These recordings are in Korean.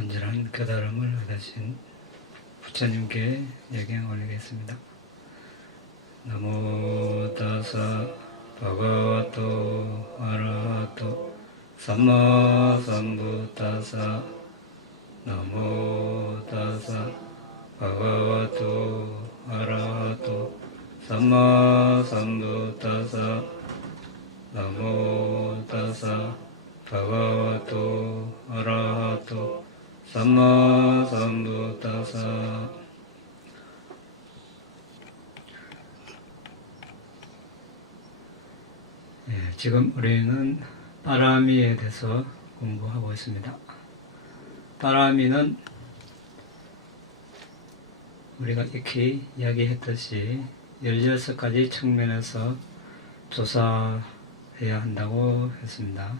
온전한 깨달음을 얻으신 부처님께 예경 올리겠습니다. 나모 타사 바가와토 아라하토 삼마 삼부타사 나모 타사 바가와토 아라하토 삼마 삼부타사 나모 타사 바가와토 아라하토 삼마 삼부타사. 지금 우리는 빠라미에 대해서 공부하고 있습니다. 빠라미는 우리가 익히 이야기했듯이 16가지 측면에서 조사해야 한다고 했습니다.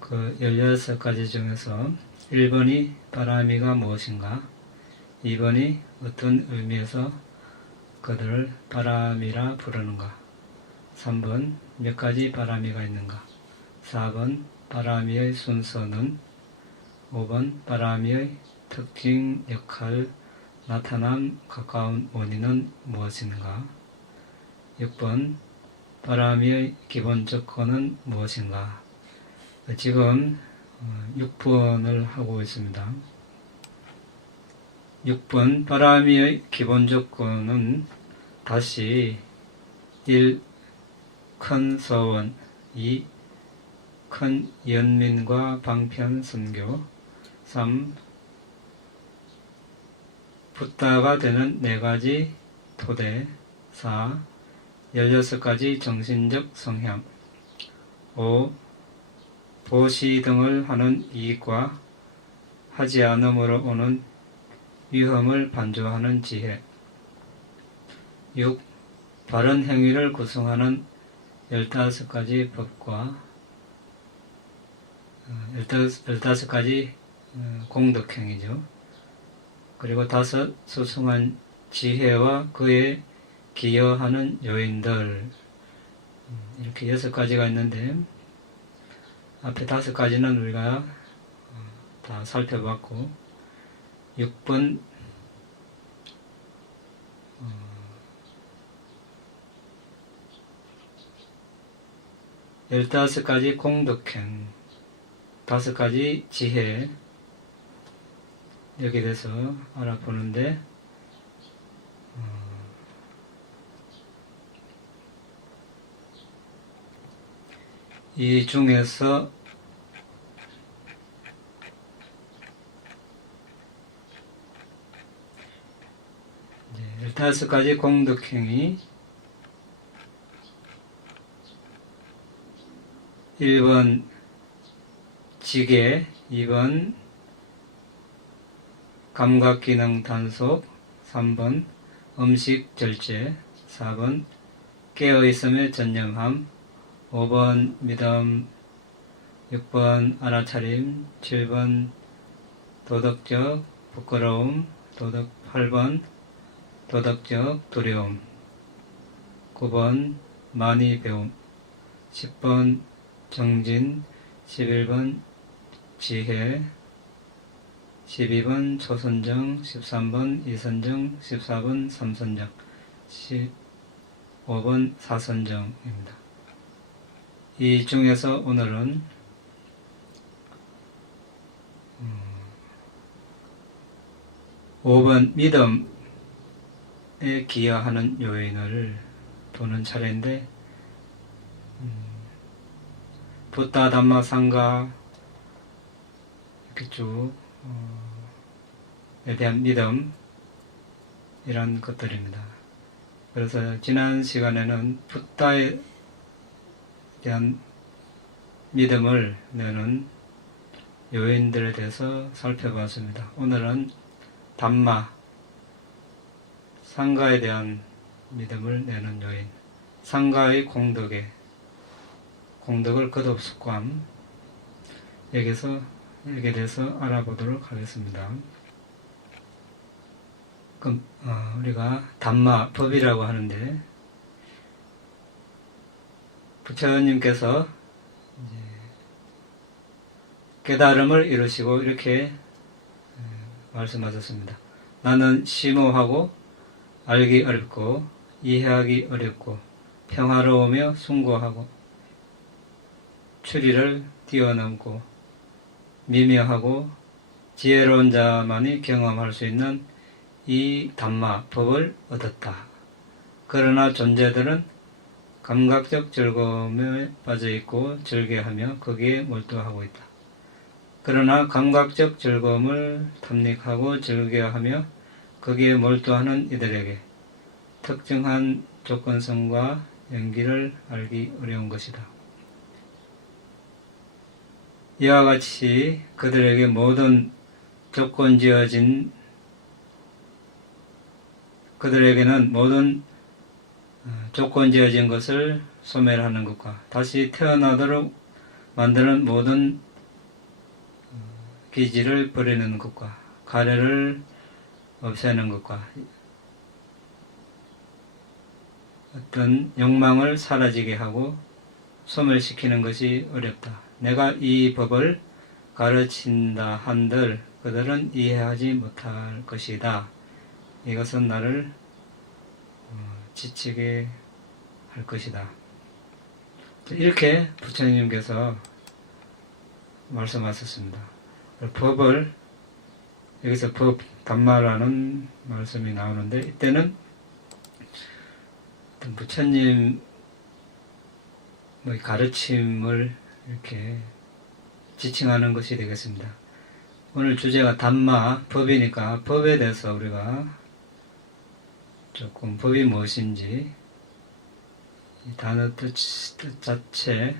그 16가지 중에서 1번이 빠라미가 무엇인가, 2번이 어떤 의미에서 그들을 빠라미라 부르는가, 3번 몇 가지 빠라미가 있는가, 4번 빠라미의 순서는, 5번 빠라미의 특징, 역할, 나타남, 가까운 원인은 무엇인가, 6번 빠라미의 기본 조건은 무엇인가. 지금 6번을 하고 있습니다. 6번 빠라미의 기본 조건은 다시 1. 큰 서원, 2. 큰 연민과 방편 선교, 3. 붓다가 되는 4가지 토대, 4. 16가지 정신적 성향, 5. 보시 등을 하는 이익과 하지 않음으로 오는 위험을 반조하는 지혜, 6. 바른 행위를 구성하는 15가지 법과 15가지 공덕행위죠. 그리고 5. 소승한 지혜와 그에 기여하는 요인들, 이렇게 6가지가 있는데 앞에 5가지는 우리가 다 살펴봤고, 6번 15가지 공덕행, 5가지 지혜, 여기에 대해서 알아보는데, 이 중에서 15가지 공덕행위, 1번 지계, 2번 감각기능 단속, 3번 음식 절제, 4번 깨어있음의 전념함, 5번 믿음, 6번 알아차림, 7번 도덕적 부끄러움, 8번 도덕적 두려움, 9번 많이 배움, 10번 정진, 11번 지혜, 12번 초선정, 13번 이선정, 14번 삼선정, 15번 사선정입니다. 이 중에서 오늘은 5번 믿음에 기여하는 요인을 보는 차례인데, 붓다 담마 상가 이렇게 쭉 에 대한 믿음, 이런 것들입니다. 그래서 지난 시간에는 붓다에 대한 믿음을 내는 요인들에 대해서 살펴봤습니다. 오늘은 담마, 상가에 대한 믿음을 내는 요인, 상가의 공덕을 거듭 숙고함, 여기에 대해서 알아보도록 하겠습니다. 그럼 우리가 담마, 법이라고 하는데, 부처님께서 깨달음을 이루시고 이렇게 말씀하셨습니다. 나는 심오하고 알기 어렵고 이해하기 어렵고 평화로우며 숭고하고 추리를 뛰어넘고 미묘하고 지혜로운 자만이 경험할 수 있는 이 담마, 법을 얻었다. 그러나 존재들은 감각적 즐거움에 빠져있고 즐겨하며 거기에 몰두하고 있다. 그러나 감각적 즐거움을 탐닉하고 즐겨하며 거기에 몰두하는 이들에게 특정한 조건성과 연기를 알기 어려운 것이다. 이와 같이 그들에게 모든 그들에게는 모든 조건 지어진 것을 소멸하는 것과 다시 태어나도록 만드는 모든 기지를 버리는 것과 가래를 없애는 것과 어떤 욕망을 사라지게 하고 소멸시키는 것이 어렵다. 내가 이 법을 가르친다 한들 그들은 이해하지 못할 것이다. 이것은 나를 지치게 할 것이다. 이렇게 부처님께서 말씀하셨습니다. 법을 여기서 법 담마라는 말씀이 나오는데 이때는 부처님의 가르침을 이렇게 지칭하는 것이 되겠습니다. 오늘 주제가 담마, 법이니까 법에 대해서 우리가 조금 법이 무엇인지 이 단어 뜻 자체에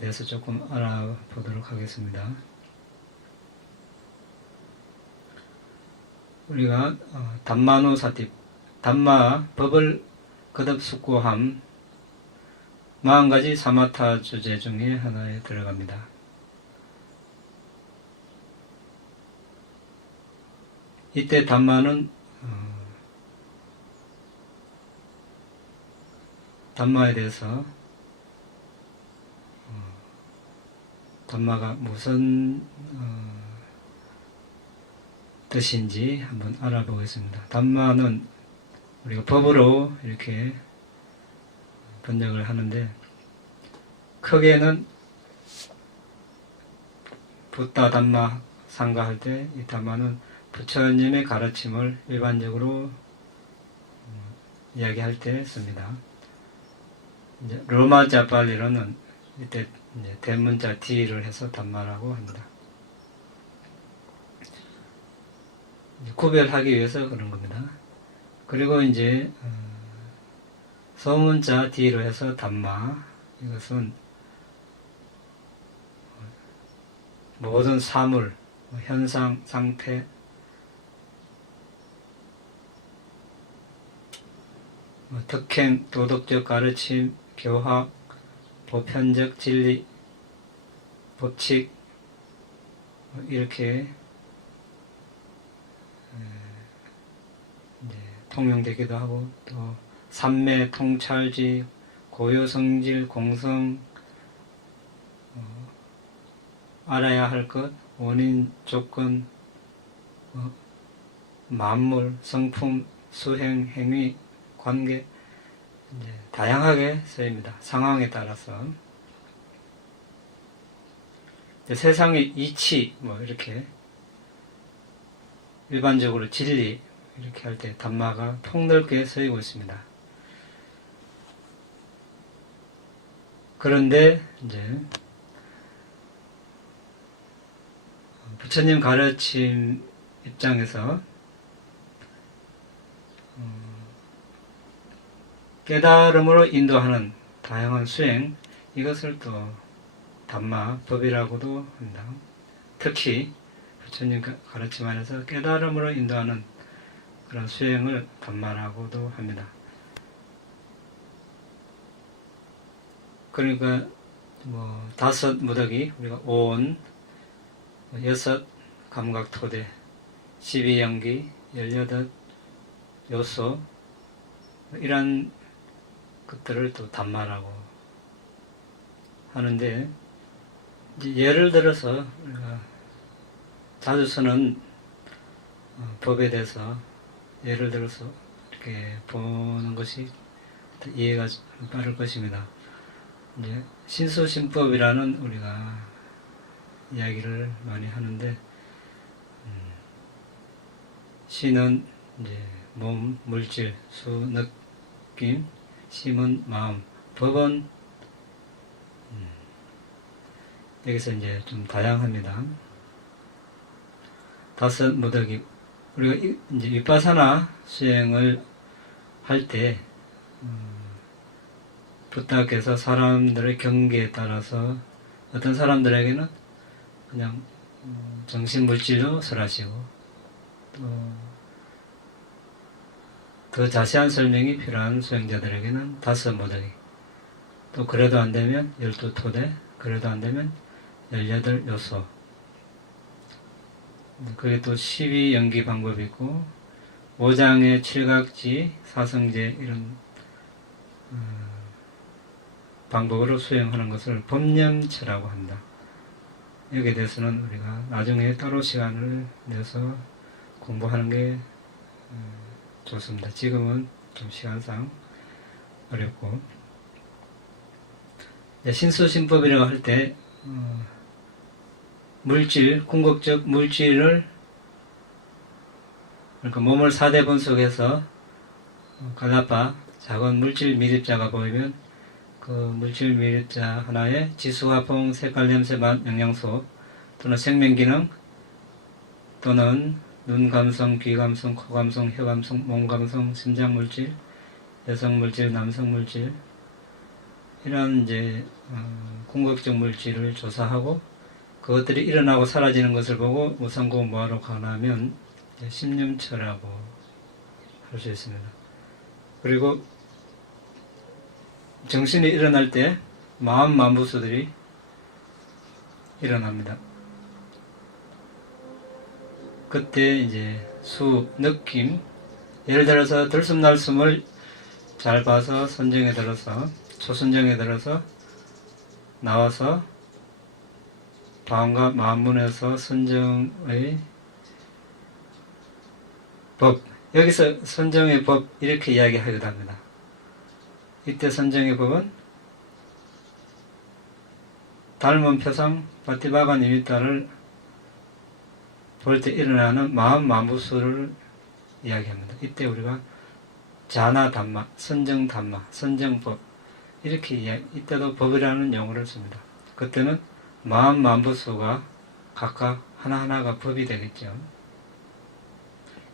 대해서 조금 알아보도록 하겠습니다. 우리가 담마누사티, 담마, 법을 거듭 숙고함 40가지 사마타 주제 중에 하나에 들어갑니다. 이때 담마는 담마에 대해서 담마가 무슨 뜻인지 한번 알아보겠습니다. 담마는 우리가 법으로 이렇게 번역을 하는데 크게는 붓다 담마 상가할 때 이 담마는 부처님의 가르침을 일반적으로 이야기할 때 씁니다. 이제 로마자 발리로는 이때 이제 대문자 D를 해서 담마라고 합니다. 구별하기 위해서 그런 겁니다. 그리고 이제 소문자 D로 해서 담마, 이것은 모든 사물, 현상, 상태, 특행, 도덕적 가르침, 교학, 보편적 진리, 법칙, 이렇게 통용되기도 하고, 또 삼매, 통찰지, 고유성질, 공성, 알아야 할 것, 원인, 조건, 만물, 성품, 수행, 행위, 관계, 다양하게 쓰입니다. 상황에 따라서. 세상의 이치, 이렇게 일반적으로 진리 이렇게 할 때 담마가 폭넓게 쓰이고 있습니다. 그런데 이제 부처님 가르침 입장에서 깨달음으로 인도하는 다양한 수행, 이것을 또 담마, 법이라고도 합니다. 특히 부처님 가르침 안에서 깨달음으로 인도하는 그런 수행을 담마라고도 합니다. 그러니까 다섯 무더기, 우리가 온, 여섯 감각토대, 12연기, 18 요소, 이런 것들을 또 담마라고 하는데, 이제 예를 들어서 우리가 자주 쓰는 법에 대해서 예를 들어서 이렇게 보는 것이 더 이해가 빠를 것입니다. 이제 신수신법이라는 우리가 이야기를 많이 하는데, 신은 이제 몸, 물질, 수, 느낌, 심은 마음, 법은 여기서 이제 좀 다양합니다. 다섯 무더기, 우리가 이제 위파사나 수행을 할 때 부탁해서 사람들의 경계에 따라서 어떤 사람들에게는 그냥 정신 물질로 설하시고, 또 더 자세한 설명이 필요한 수행자들에게는 다섯 무더기, 또 그래도 안 되면 12토대, 그래도 안 되면 18요소, 그게 또 12연기 방법이 있고 5장의 칠각지, 사성제 이런 방법으로 수행하는 것을 법념체라고 한다. 여기에 대해서는 우리가 나중에 따로 시간을 내서 공부하는 게 좋습니다. 지금은 좀 시간상 어렵고, 신수신법이라고 할 때 물질, 궁극적 물질을, 그러니까 몸을 4대 분석해서 갈라파 작은 물질 미립자가 보이면 그 물질 미립자 하나에 지수화풍, 색깔, 냄새, 맛, 영양소 또는 생명기능 또는 눈 감성, 귀 감성, 코 감성, 혀 감성, 몸 감성, 심장 물질, 여성 물질, 남성 물질, 이런 이제 궁극적 물질을 조사하고 그것들이 일어나고 사라지는 것을 보고 무상고 무아로 관하면 심념처라고 할 수 있습니다. 그리고 정신이 일어날 때 마음 만부수들이 일어납니다. 그때 이제 수, 느낌, 예를 들어서 들숨날숨을 잘 봐서 선정에 들어서, 초선정에 들어서 나와서 방과 마음문에서 선정의 법, 여기서 선정의 법 이렇게 이야기하기도 합니다. 이때 선정의 법은 닮은 표상, 바티바가 니미타를 볼 때 일어나는 마음 만부수를 이야기합니다. 이때 우리가 자나 담마, 선정 담마, 선정법 이렇게 이때도 법이라는 용어를 씁니다. 그때는 마음 만부수가 각각 하나하나가 법이 되겠죠.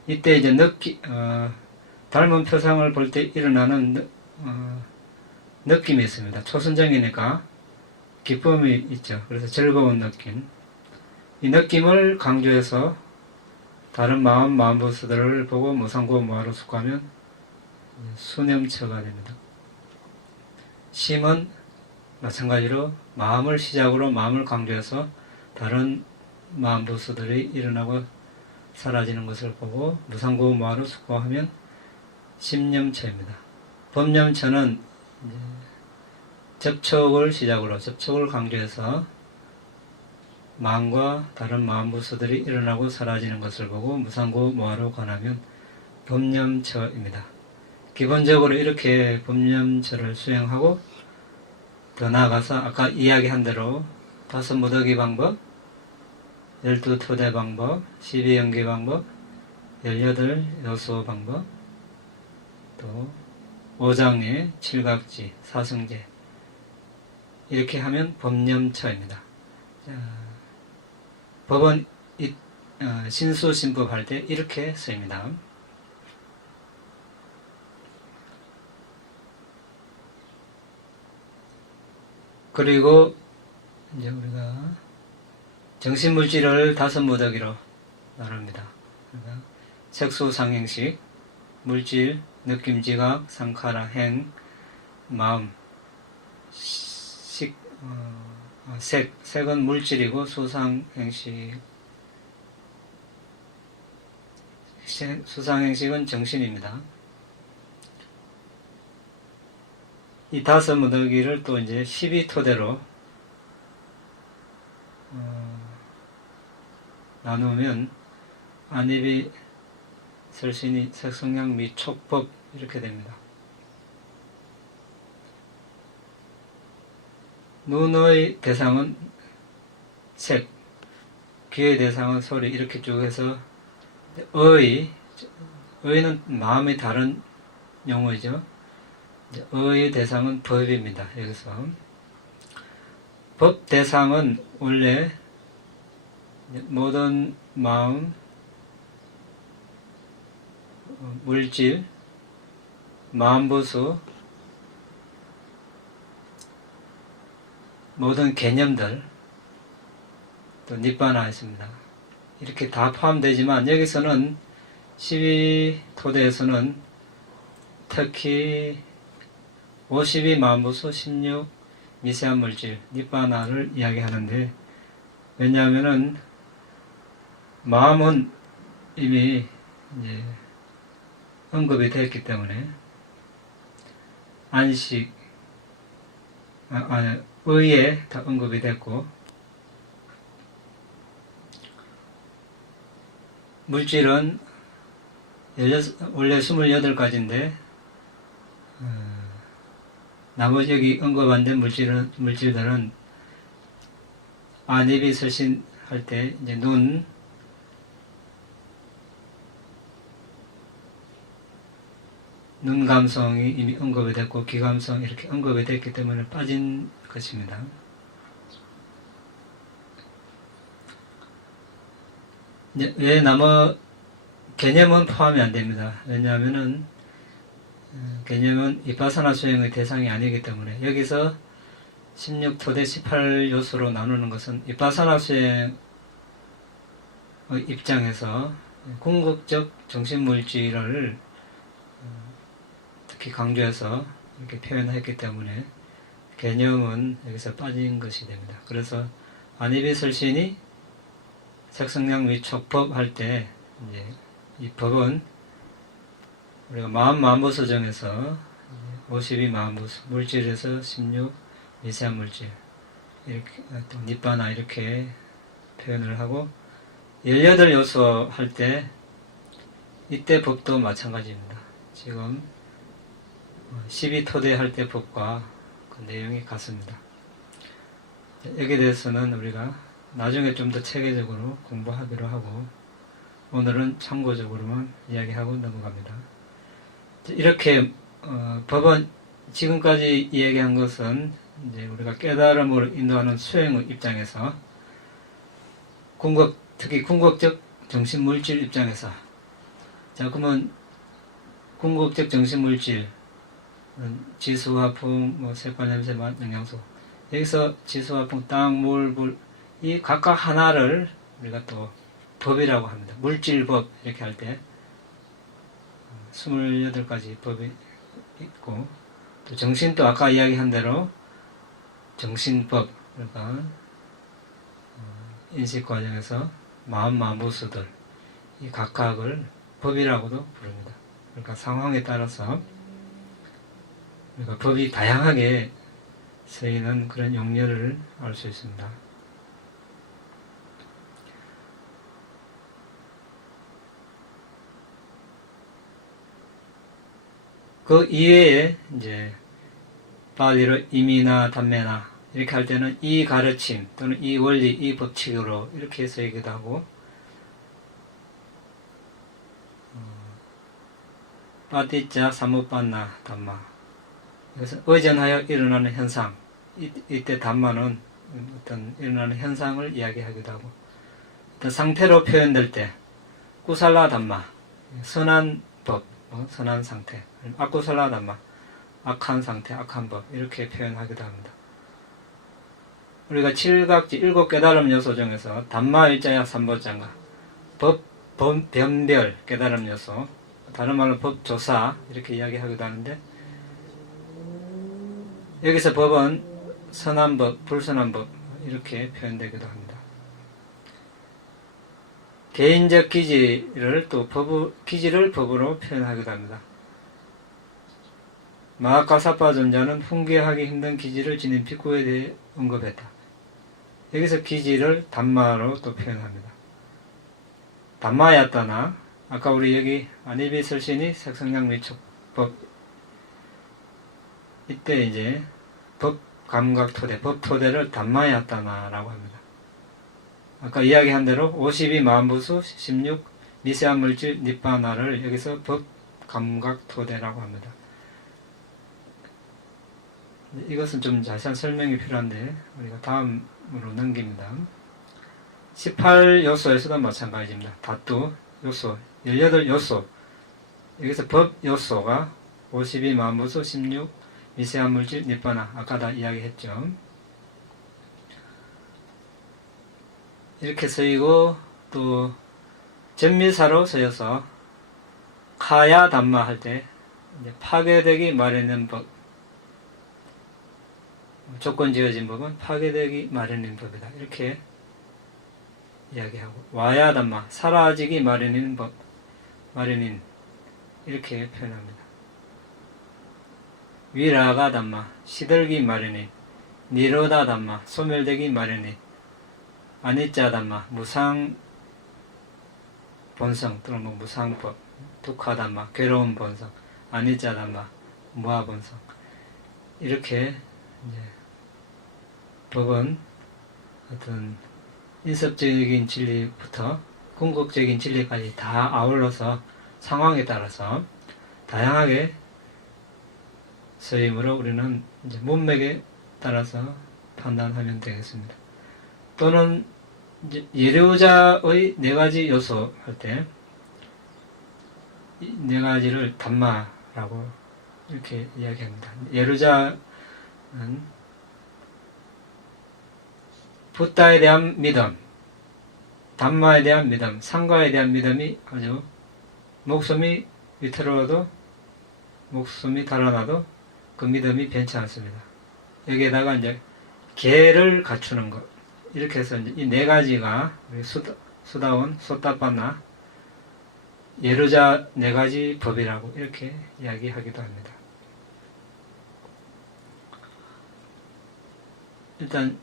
이때 이제 닮은 표상을 볼 때 일어나는 느낌이 있습니다. 초선정이니까 기쁨이 있죠. 그래서 즐거운 느낌. 이 느낌을 강조해서 다른 마음, 마음부수들을 보고 무상고 무아로 숙하면 수념처가 됩니다. 심은 마찬가지로 마음을 시작으로 마음을 강조해서 다른 마음부수들이 일어나고 사라지는 것을 보고 무상고 무아로 숙하면 심념처입니다. 법념처는 접촉을 시작으로 접촉을 강조해서 마음과 다른 마음부수들이 일어나고 사라지는 것을 보고 무상고 무아로 관하면 법념처입니다. 기본적으로 이렇게 법념처를 수행하고 더 나아가서 아까 이야기한 대로 다섯 무더기 방법, 12토대 방법, 12연기 방법, 18요소 방법, 또 5장의 칠각지, 사성제 이렇게 하면 법념처입니다. 법은 신수신법 할 때 이렇게 쓰입니다. 그리고 이제 우리가 정신물질을 다섯 무더기로 나눕니다. 그러니까 색소상행식, 물질, 느낌, 지각, 상카라, 행, 마음, 색은 물질이고 수상행식은 정신입니다. 이 다섯 무더기를 또 이제 12토대로 나누면 안입이 설신이 색성량 미 촉법 이렇게 됩니다. 눈의 대상은 색, 귀의 대상은 소리 이렇게 쭉 해서 의는 마음이 다른 용어이죠. 의의 대상은 법입니다. 여기서 법 대상은 원래 모든 마음, 물질, 마음부수, 모든 개념들, 또 니바나 있습니다. 이렇게 다 포함되지만 여기서는 12토대에서는 특히 52 마음부수, 16 미세한 물질, 니바나를 이야기하는데, 왜냐하면은 마음은 이미 이제 언급이 되었기 때문에 안식, 의에 다 언급이 됐고, 물질은 원래 28가지인데 나머지 여기 언급 안 된 물질들은 안입이 설신할 때 이제 눈 감성이 이미 언급이 됐고 귀 감성 이렇게 언급이 됐기 때문에 빠진 것입니다. 왜 나머 개념은 포함이 안 됩니다. 왜냐하면은 개념은 이파사나 수행의 대상이 아니기 때문에 여기서 16토대 18요소로 나누는 것은 이파사나 수행의 입장에서 궁극적 정신물질을 특히 강조해서 이렇게 표현했기 때문에 개념은 여기서 빠진 것이 됩니다. 그래서 안입이 설신이 색성량 및 촉법 할 때 이제 이 법은 우리가 마음부수 정에서 52 마음부수 물질에서 16 미세한 물질 이렇게 또 니바나 이렇게 표현을 하고 18요소 할 때 이때 법도 마찬가지입니다. 지금 12토대 할 때 법과 그 내용이 같습니다. 여기에 대해서는 우리가 나중에 좀 더 체계적으로 공부하기로 하고 오늘은 참고적으로만 이야기하고 넘어갑니다. 이렇게 법은 지금까지 이야기한 것은 이제 우리가 깨달음으로 인도하는 수행의 입장에서 특히 궁극적 정신물질 입장에서 자 그러면 궁극적 정신물질 지수, 화풍, 색깔, 냄새, 맛, 영양소 여기서 지수, 화풍, 땅, 물, 불 이 각각 하나를 우리가 또 법이라고 합니다. 물질법 이렇게 할 때 28가지 법이 있고 또 정신도 아까 이야기한 대로 정신법 그러니까 인식 과정에서 마음부수들 이 각각을 법이라고도 부릅니다. 그러니까 상황에 따라서 우리가 법이 다양하게 쓰이는 그런 용례를 알 수 있습니다. 그 이외에 이제 발리로 임이나 담매나 이렇게 할 때는 이 가르침 또는 이 원리, 이 법칙으로 이렇게 쓰이기도 하고 빠띠자 사무빤나 담마 그래서 의전하여 일어나는 현상 이때 담마는 어떤 일어나는 현상을 이야기하기도 하고 어떤 상태로 표현될 때 꾸살라 담마 선한 법, 선한 상태 아꾸살라 담마 악한 상태, 악한 법 이렇게 표현하기도 합니다. 우리가 7각지 7깨달음 요소 중에서 담마 일자야 삼보장가 법, 변별 깨달음 요소 다른 말로 법조사 이렇게 이야기하기도 하는데 여기서 법은 선한 법, 불선한 법 이렇게 표현되기도 합니다. 개인적 기질을 또 기질을 법으로 표현하기도 합니다. 마하카사파 존자는 훈계하기 힘든 기질을 지닌 ภิkkhu에 대해 언급했다. 여기서 기질을 담마로 또 표현합니다. 담마야따나 아까 우리 여기 안이비설신이 색성량 위촉법 이때 이제 법 감각 토대, 법 토대를 담마야따나라고 합니다. 아까 이야기한 대로 52 마음부수 16 미세한 물질 니빠나를 여기서 법 감각 토대라고 합니다. 이것은 좀 자세한 설명이 필요한데 우리가 다음으로 넘깁니다. 18요소에서도 마찬가지입니다. 다투 요소, 18요소 여기서 법 요소가 52 마음부수 16 미세한 물질 니빠나 아까 다 이야기했죠. 이렇게 쓰이고 또 전미사로 쓰여서 카야 담마 할 때 파괴되기 마련인 법, 조건 지어진 법은 파괴되기 마련인 법이다 이렇게 이야기하고, 와야 담마 사라지기 마련인 법, 마련인 이렇게 표현합니다. 위라가 담마 시들기 마련인, 니로다 담마 소멸되기 마련인, 아니짜 담마 무상 본성 또는 무상법, 두카 담마 괴로운 본성, 아니짜 담마 무아 본성 이렇게 이제 법은 어떤 인섭적인 진리부터 궁극적인 진리까지 다 아울러서 상황에 따라서 다양하게 쓰이므로 우리는 이제 문맥에 따라서 판단하면 되겠습니다. 또는 이제 예류자의 4가지 요소 할 때 이 4가지를 담마라고 이렇게 이야기합니다. 예류자는 붓다에 대한 믿음, 담마에 대한 믿음, 상가에 대한 믿음이 아주 목숨이 위태로워도 목숨이 달아나도 그 믿음이 변치 않습니다. 여기에다가 이제 계를 갖추는 것 이렇게 해서 이제 이 4가지가 수다원, 소따빠나 예루자 4가지 법이라고 이렇게 이야기하기도 합니다. 일단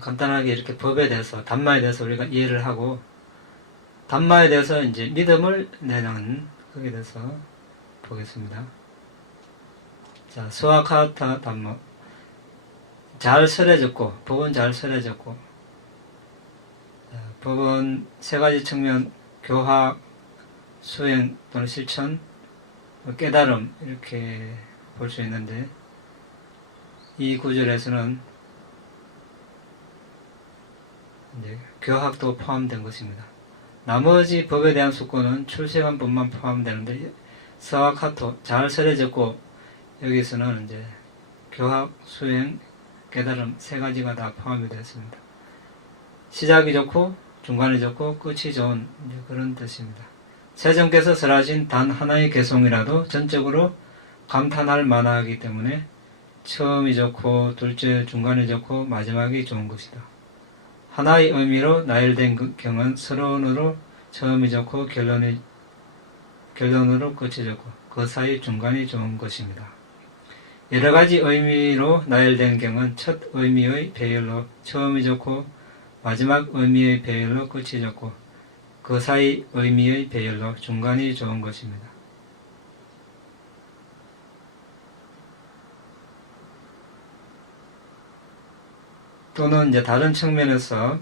간단하게 이렇게 법에 대해서 담마에 대해서 우리가 이해를 하고, 담마에 대해서 이제 믿음을 내는 거기에 대해서 보겠습니다. 자, 스와카타 담마 잘 설해졌고, 법은 잘 설해졌고, 법은 3가지 측면, 교학, 수행 또는 실천, 깨달음 이렇게 볼 수 있는데, 이 구절에서는 이제 교학도 포함된 것입니다. 나머지 법에 대한 수권은 출세한 법만 포함되는데, 스와카토 잘 설해졌고 여기서는 이제 교학, 수행, 깨달음 3가지가 다 포함이 되었습니다. 시작이 좋고 중간이 좋고 끝이 좋은 그런 뜻입니다. 세존께서 설하신 단 하나의 개송이라도 전적으로 감탄할 만하기 때문에 처음이 좋고 둘째 중간이 좋고 마지막이 좋은 것이다. 하나의 의미로 나열된 경은 서론으로 처음이 좋고 결론으로 끝이 좋고 그 사이 중간이 좋은 것입니다. 여러가지 의미로 나열된 경은 첫 의미의 배열로 처음이 좋고 마지막 의미의 배열로 끝이 좋고 그 사이 의미의 배열로 중간이 좋은 것입니다. 또는 이제 다른 측면에서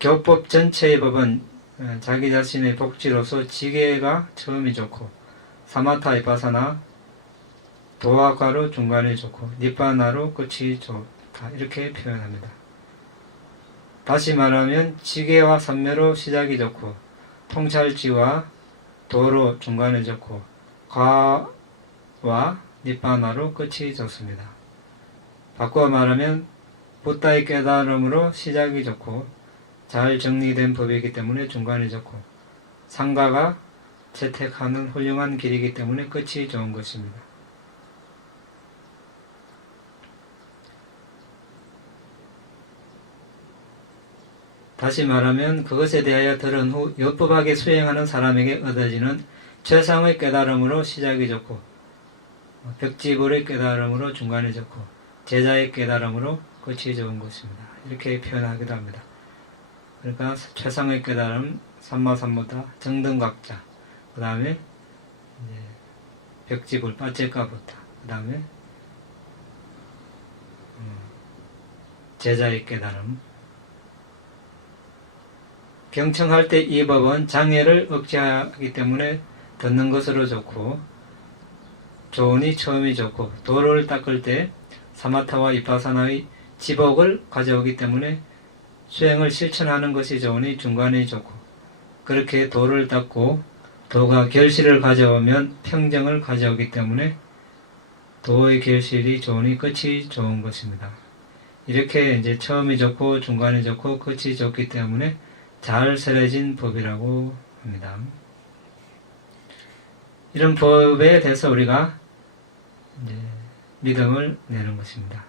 교법 전체의 법은 자기 자신의 복지로서 지계가 처음이 좋고 사마타 이파사나 도화가로 중간이 좋고 니빠나로 끝이 좋다 이렇게 표현합니다. 다시 말하면 지계와 삼매로 시작이 좋고 통찰지와 도로 중간이 좋고 가와 니빠나로 끝이 좋습니다. 바꿔 말하면 붓다의 깨달음으로 시작이 좋고 잘 정리된 법이기 때문에 중간이 좋고 상가가 채택하는 훌륭한 길이기 때문에 끝이 좋은 것입니다. 다시 말하면 그것에 대하여 들은 후 요법하게 수행하는 사람에게 얻어지는 최상의 깨달음으로 시작이 좋고 벽지불의 깨달음으로 중간이 좋고 제자의 깨달음으로 끝이 좋은 것입니다. 이렇게 표현하기도 합니다. 그러니까 최상의 깨달음, 삼마삼보다 정등각자, 그 다음에 벽지불, 빠제가부타, 그 다음에 제자의 깨달음. 경청할 때 이 법은 장애를 억제하기 때문에 듣는 것으로 좋고, 좋으니 처음이 좋고, 도를 닦을 때 사마타와 이파사나의 지복을 가져오기 때문에 수행을 실천하는 것이 좋으니 중간이 좋고, 그렇게 도를 닦고 도가 결실을 가져오면 평정을 가져오기 때문에 도의 결실이 좋으니 끝이 좋은 것입니다. 이렇게 이제 처음이 좋고 중간이 좋고 끝이 좋기 때문에 잘 설해진 법이라고 합니다. 이런 법에 대해서 우리가 이제 믿음을 내는 것입니다.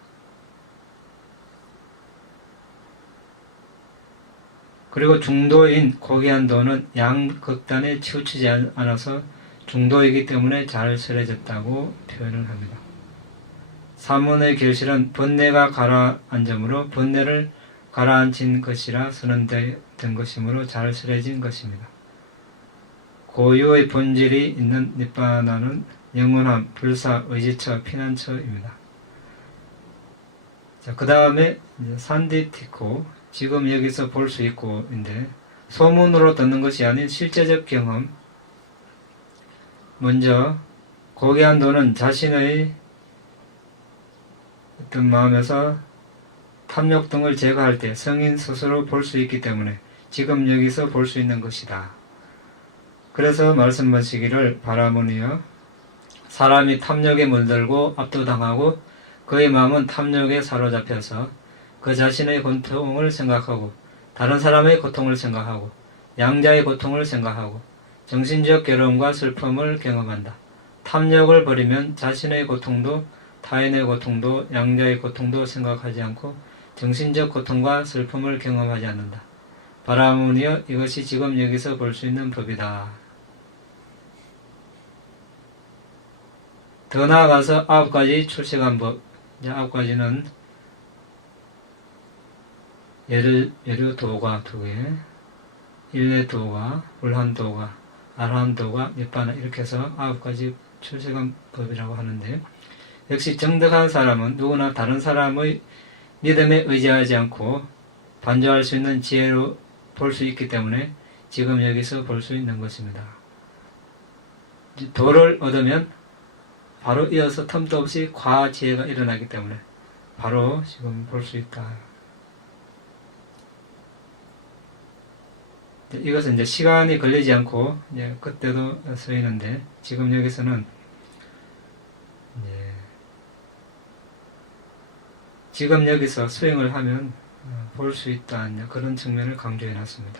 그리고 중도인 고귀한 도는 양극단에 치우치지 않아서 중도이기 때문에 잘 설해졌다고 표현을 합니다. 사문의 결실은 번뇌가 가라앉으므로 번뇌를 가라앉힌 것이라 선언된 것이므로 잘 설해진 것입니다. 고유의 본질이 있는 니빠나는 영원함, 불사, 의지처, 피난처입니다. 자, 그 다음에 산디티코, 지금 여기서 볼 수 있고인데, 소문으로 듣는 것이 아닌 실제적 경험. 먼저 고귀한 도는 자신의 어떤 마음에서 탐욕 등을 제거할 때 성인 스스로 볼 수 있기 때문에 지금 여기서 볼 수 있는 것이다. 그래서 말씀하시기를 바라보니여, 사람이 탐욕에 물들고 압도당하고 그의 마음은 탐욕에 사로잡혀서 그 자신의 고통을 생각하고 다른 사람의 고통을 생각하고 양자의 고통을 생각하고 정신적 괴로움과 슬픔을 경험한다. 탐욕을 버리면 자신의 고통도 타인의 고통도 양자의 고통도 생각하지 않고 정신적 고통과 슬픔을 경험하지 않는다. 바라무니여, 이것이 지금 여기서 볼 수 있는 법이다. 더 나아가서 9가지 출세한 법, 이제 9가지는 예류도가 2개, 일례도가, 불한도가, 아라한도가, 니빠나, 이렇게 해서 9가지 출세한 법이라고 하는데, 역시 정득한 사람은 누구나 다른 사람의 믿음에 의지하지 않고 반조할 수 있는 지혜로 볼 수 있기 때문에 지금 여기서 볼 수 있는 것입니다. 도를 얻으면 바로 이어서 틈도 없이 과지혜가 일어나기 때문에 바로 지금 볼 수 있다. 이것은 이제 시간이 걸리지 않고 이제 그때도 쓰이는데, 지금 여기서는 이제 지금 여기서 수행을 하면 볼 수 있다, 그런 측면을 강조해 놨습니다.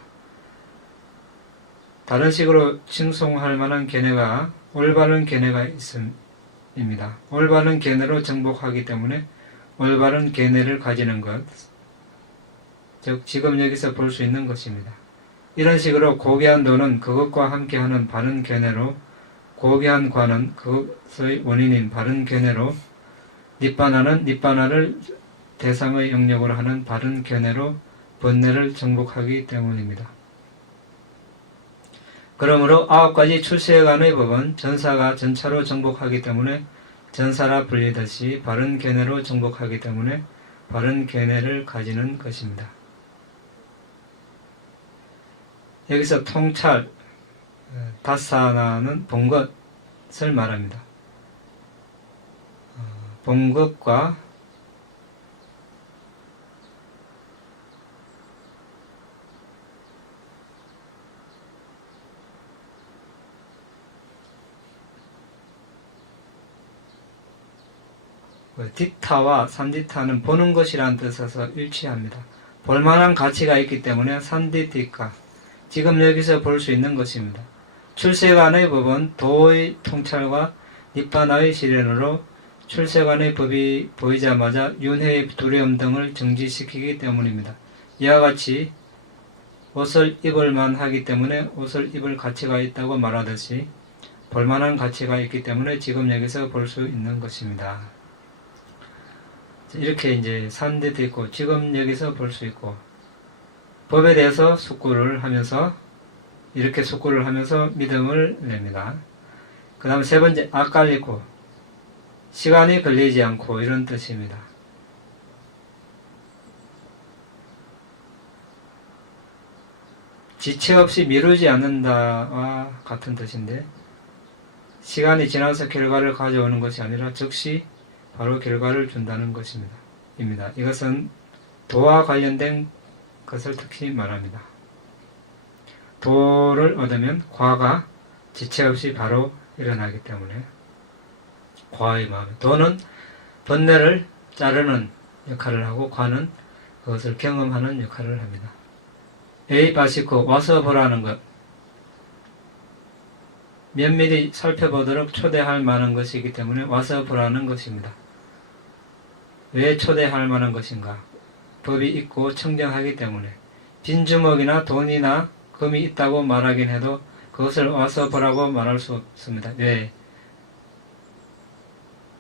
다른 식으로 칭송할 만한 견해가 올바른 견해가 있습니다. 올바른 견해로 정복하기 때문에 올바른 견해를 가지는 것, 즉 지금 여기서 볼 수 있는 것입니다. 이런 식으로 고귀한 도는 그것과 함께하는 바른 견해로, 고귀한 과는 그것의 원인인 바른 견해로, 니빠나는 니빠나를 대상의 영역으로 하는 바른 견해로 번뇌를 정복하기 때문입니다. 그러므로 9가지 출세간의 법은 전사가 전차로 정복하기 때문에 전사라 불리듯이 바른 견해로 정복하기 때문에 바른 견해를 가지는 것입니다. 여기서 통찰, 다사나는 본 것을 말합니다. 본 것과 디타와 산디타는 보는 것이라는 뜻에서 일치합니다. 볼만한 가치가 있기 때문에 산디티카, 지금 여기서 볼 수 있는 것입니다. 출세간의 법은 도의 통찰과 니빠나의 실현으로 출세간의 법이 보이자마자 윤회의 두려움 등을 정지시키기 때문입니다. 이와 같이 옷을 입을만 하기 때문에 옷을 입을 가치가 있다고 말하듯이 볼만한 가치가 있기 때문에 지금 여기서 볼 수 있는 것입니다. 이렇게 이제 산디도 있고 지금 여기서 볼 수 있고, 법에 대해서 숙고를 하면서 이렇게 숙고를 하면서 믿음을 냅니다. 그 다음 세 번째 아칼리코, 시간이 걸리지 않고, 이런 뜻입니다. 지체 없이 미루지 않는다와 같은 뜻인데, 시간이 지나서 결과를 가져오는 것이 아니라 즉시 바로 결과를 준다는 것입니다. 이것은 도와 관련된 것을 특히 말합니다. 도를 얻으면 과가 지체 없이 바로 일어나기 때문에 과의 마음. 도는 번뇌를 자르는 역할을 하고 과는 그것을 경험하는 역할을 합니다. 에이바시코, 와서 보라는 것. 면밀히 살펴보도록 초대할 만한 것이기 때문에 와서 보라는 것입니다. 왜 초대할 만한 것인가? 법이 있고 청정하기 때문에. 빈 주먹이나 돈이나 금이 있다고 말하긴 해도 그것을 와서 보라고 말할 수 없습니다. 왜?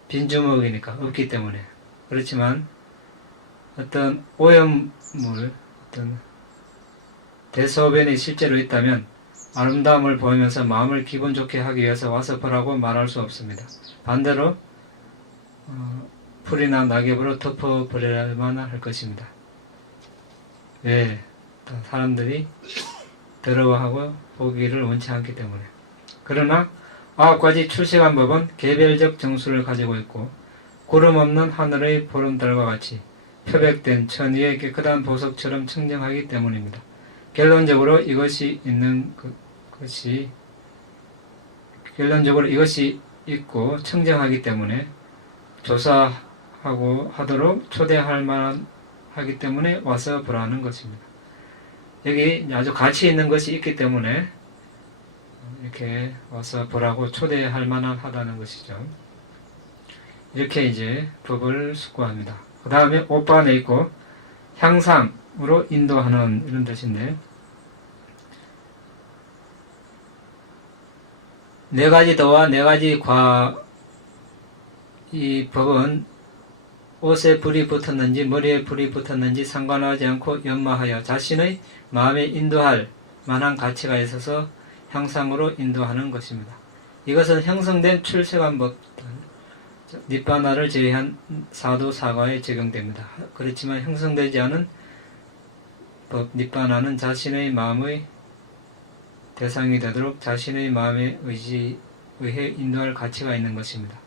빈 주먹이니까, 없기 때문에. 그렇지만 어떤 오염물, 어떤 대소변이 실제로 있다면 아름다움을 보이면서 마음을 기분 좋게 하기 위해서 와서 보라고 말할 수 없습니다. 반대로 풀이나 낙엽으로 덮어버려야만 할 것입니다. 왜? 사람들이 더러워하고 보기를 원치 않기 때문에. 그러나 9가지 출세한 법은 개별적 정수를 가지고 있고 구름 없는 하늘의 보름달과 같이 표백된 천의의 깨끗한 보석처럼 청정하기 때문입니다. 결론적으로 이것이 있고 청정하기 때문에 조사하고 하도록 초대할 만하기 때문에 와서 보라는 것입니다. 여기 아주 가치 있는 것이 있기 때문에 이렇게 와서 보라고 초대할 만하다는 것이죠. 이렇게 이제 법을 숙고합니다. 그 다음에 오빠에 있고 향상으로 인도하는, 이런 뜻인데, 네 가지 도와 네 가지 과, 이 법은 옷에 불이 붙었는지 머리에 불이 붙었는지 상관하지 않고 연마하여 자신의 마음에 인도할 만한 가치가 있어서 향상으로 인도하는 것입니다. 이것은 형성된 출세관 법, 니빠나를 제외한 사도 사과에 적용됩니다. 그렇지만 형성되지 않은 법, 니빠나는 자신의 마음의 대상이 되도록 자신의 마음에 의해 인도할 가치가 있는 것입니다.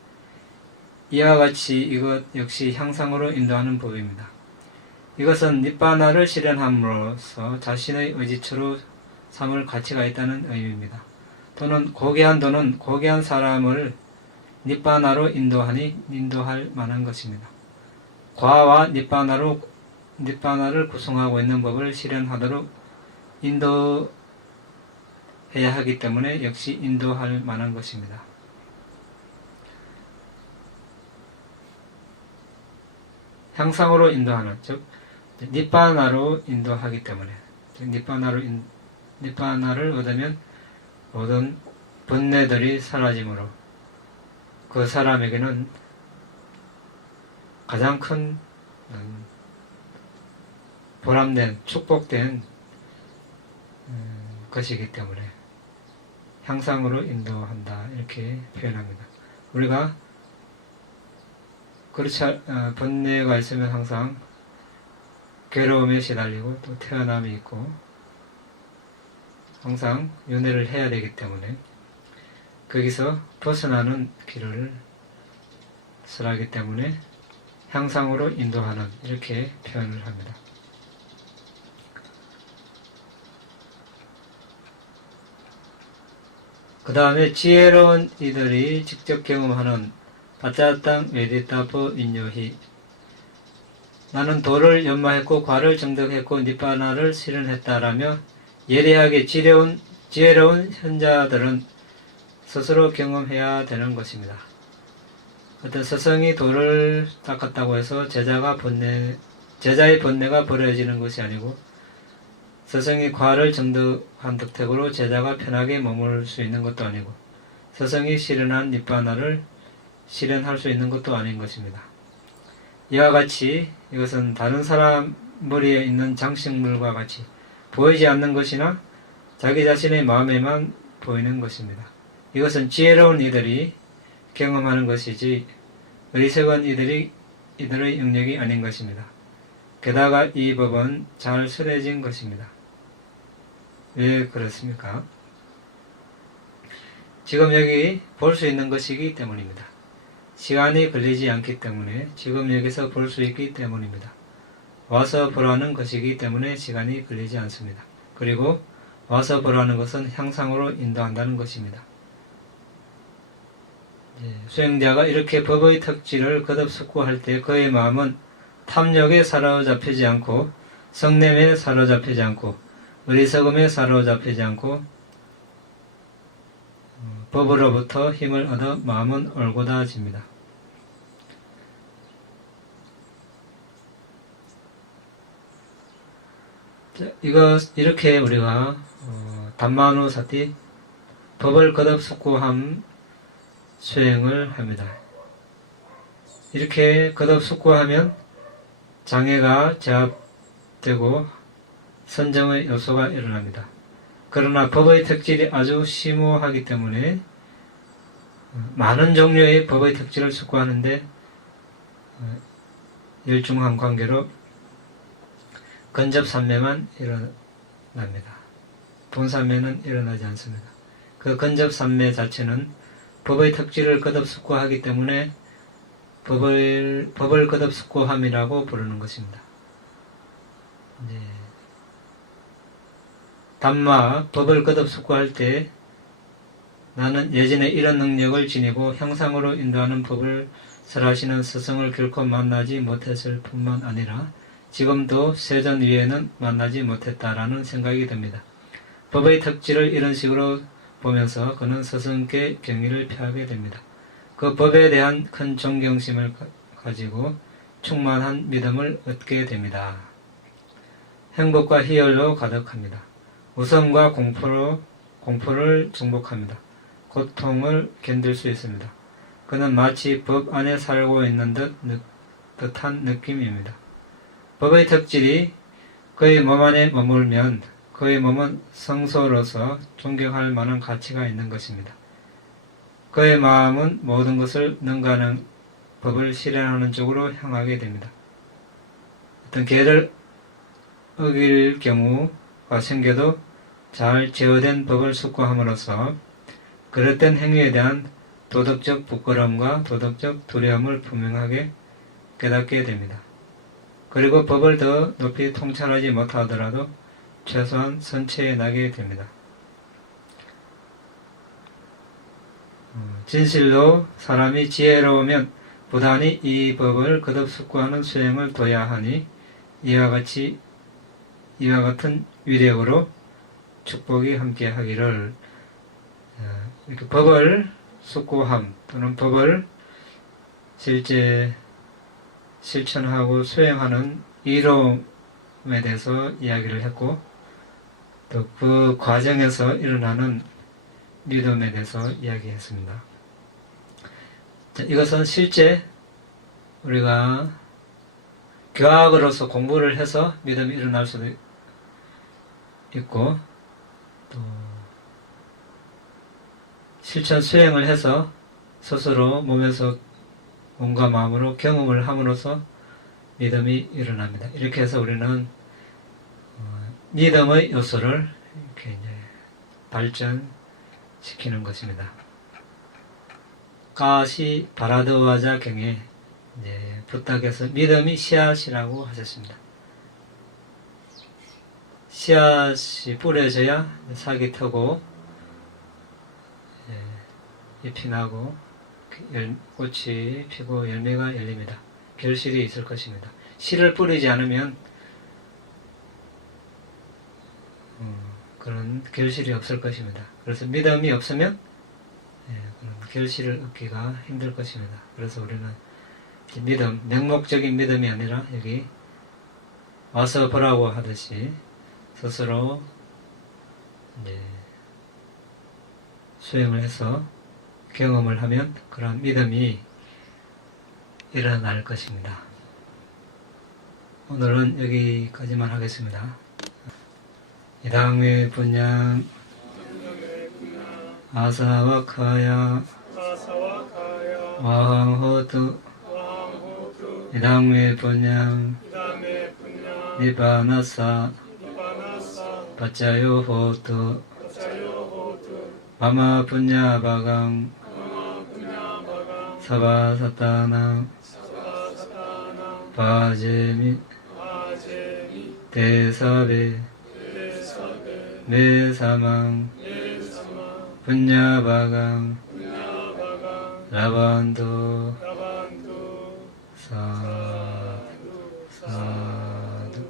이와 같이 이것 역시 향상으로 인도하는 법입니다. 이것은 니빠나를 실현함으로써 자신의 의지처로 삼을 가치가 있다는 의미입니다. 또는 고귀한 도는 고귀한 사람을 니빠나로 인도할 만한 것입니다. 과와 니빠나를 구성하고 있는 법을 실현하도록 인도해야 하기 때문에 역시 인도할 만한 것입니다. 향상으로 인도하는, 즉 니빠나로 인도하기 때문에, 니빠나를 얻으면 모든 번뇌들이 사라지므로 그 사람에게는 가장 큰 보람된, 축복된 것이기 때문에 향상으로 인도한다, 이렇게 표현합니다. 우리가 그렇지, 번뇌가 있으면 항상 괴로움에 시달리고 또 태어남이 있고 항상 윤회를 해야 되기 때문에 거기서 벗어나는 길을 설하기 때문에 향상으로 인도하는, 이렇게 표현을 합니다. 그 다음에 지혜로운 이들이 직접 경험하는 바짜땅 웨디타포 인요히, 나는 도를 연마했고 과를 정득했고 니빠나를 실현했다라며 예리하게 지혜로운 현자들은 스스로 경험해야 되는 것입니다. 어떤 스승이 도를 닦았다고 해서 제자의 번뇌가 버려지는 것이 아니고, 스승이 과를 정득한 덕택으로 제자가 편하게 머물 수 있는 것도 아니고, 스승이 실현한 니빠나를 실현할 수 있는 것도 아닌 것입니다. 이와 같이 이것은 다른 사람 머리에 있는 장식물과 같이 보이지 않는 것이나 자기 자신의 마음에만 보이는 것입니다. 이것은 지혜로운 이들이 경험하는 것이지 어리석은 이들의 영역이 아닌 것입니다. 게다가 이 법은 잘 설해진 것입니다. 왜 그렇습니까? 지금 여기 볼 수 있는 것이기 때문입니다. 시간이 걸리지 않기 때문에 지금 여기서 볼 수 있기 때문입니다. 와서 보라는 것이기 때문에 시간이 걸리지 않습니다. 그리고 와서 보라는 것은 향상으로 인도한다는 것입니다. 수행자가 이렇게 법의 특질을 거듭 숙고할 때 그의 마음은 탐욕에 사로잡히지 않고 성냄에 사로잡히지 않고 어리석음에 사로잡히지 않고 법으로부터 힘을 얻어 마음은 올곧아집니다. 이렇게 우리가 담마누사티 법을 거듭 숙고함 수행을 합니다. 이렇게 거듭 숙고하면 장애가 제압되고 선정의 요소가 일어납니다. 그러나 법의 특질이 아주 심오하기 때문에 많은 종류의 법의 특질을 숙고하는데 일중한 관계로 근접삼매만 일어납니다. 본삼매는 일어나지 않습니다. 그 근접삼매 자체는 법의 특질을 거듭 숙고하기 때문에 법을 거듭 숙고함이라고 부르는 것입니다. 담마, 법을 거듭 숙고할 때 나는 예전에 이런 능력을 지니고 형상으로 인도하는 법을 설하시는 스승을 결코 만나지 못했을 뿐만 아니라 지금도 세전 위에는 만나지 못했다라는 생각이 듭니다. 법의 특질을 이런 식으로 보면서 그는 스승께 경의를 표하게 됩니다. 그 법에 대한 큰 존경심을 가지고 충만한 믿음을 얻게 됩니다. 행복과 희열로 가득합니다. 웃음과 공포를 정복합니다. 고통을 견딜 수 있습니다. 그는 마치 법 안에 살고 있는 듯한 느낌입니다. 법의 특질이 그의 몸 안에 머물면 그의 몸은 성소로서 존경할 만한 가치가 있는 것입니다. 그의 마음은 모든 것을 능가하는 법을 실현하는 쪽으로 향하게 됩니다. 어떤 계를 어길 경우가 생겨도 잘 제어된 법을 숙고함으로써 그릇된 행위에 대한 도덕적 부끄러움과 도덕적 두려움을 분명하게 깨닫게 됩니다. 그리고 법을 더 높이 통찰하지 못하더라도 최소한 선체에 나게 됩니다. 진실로 사람이 지혜로우면 부단히 이 법을 거듭 숙고하는 수행을 둬야 하니 이와 같은 위력으로 축복이 함께 하기를. 이렇게 법을 숙고함 또는 법을 실제 실천하고 수행하는 이로움에 대해서 이야기를 했고 또 그 과정에서 일어나는 믿음에 대해서 이야기했습니다. 자, 이것은 실제 우리가 교학으로서 공부를 해서 믿음이 일어날 수도 있고 또 실천 수행을 해서 스스로 몸에서 몸과 마음으로 경험을 함으로써 믿음이 일어납니다. 이렇게 해서 우리는 믿음의 요소를 이렇게 이제 발전시키는 것입니다. 가시 바라드와자 경에 부탁해서 믿음이 씨앗이라고 하셨습니다. 씨앗이 뿌려져야 싹이 트고 잎이 나고 꽃이 피고 열매가 열립니다. 결실이 있을 것입니다. 씨를 뿌리지 않으면 그런 결실이 없을 것입니다. 그래서 믿음이 없으면 그런 결실을 얻기가 힘들 것입니다. 그래서 우리는 믿음, 맹목적인 믿음이 아니라 여기 와서 보라고 하듯이 스스로 수행을 해서 경험을 하면 그런 믿음이 일어날 것입니다. 오늘은 여기까지만 하겠습니다. 이당외 분양 아사와카야 와항호두 이당외 분양 니바나사 파짜요호두 마마 분야바강 사바사타낭 바제미 대사베 메사망 분야바강 라반도 사두 사두